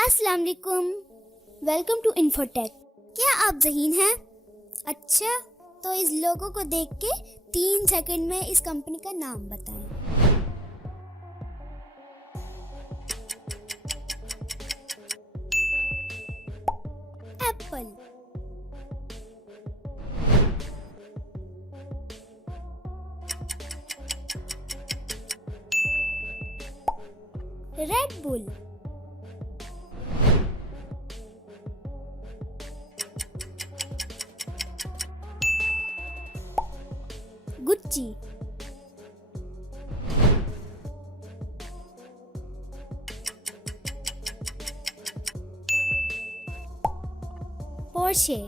अस्सलाम वालेकुम, welcome to infotech. क्या आप ज़हीन हैं? अच्छा, तो इस लोगो को देख के 3 सेकंड में इस कंपनी का नाम बताएं। Apple, Red Bull, Gucci, Porsche,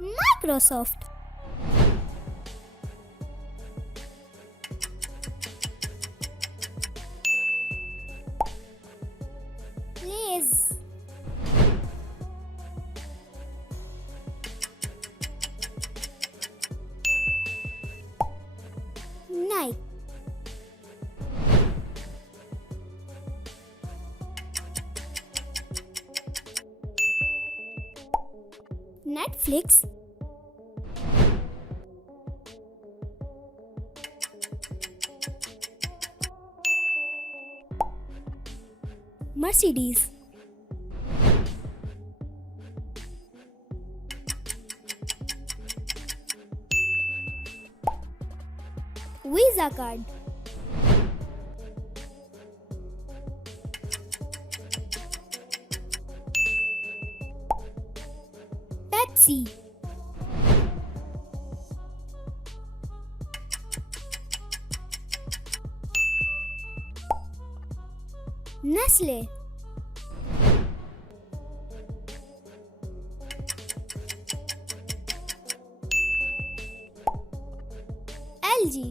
Microsoft, Lay's, Nike, Netflix, Mercedes, Visa card, Pepsi, Nestle, LG,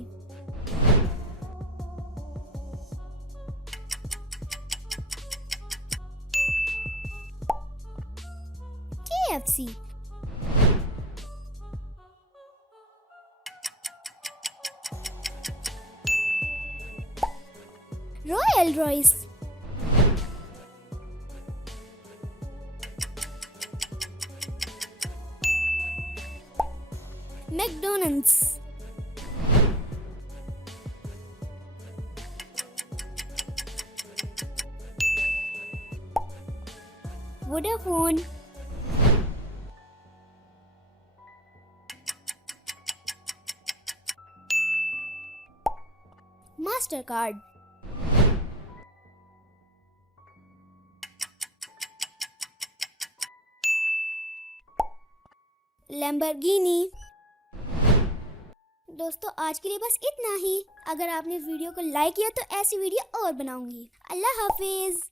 KFC, Rolls Royce, McDonald's, Vodafone, Mastercard, Lamborghini. दोस्तों, आज के लिए बस इतना ही। अगर आपने इस वीडियो को लाइक किया तो ऐसी वीडियो और बनाऊंगी। अल्लाह हाफिज।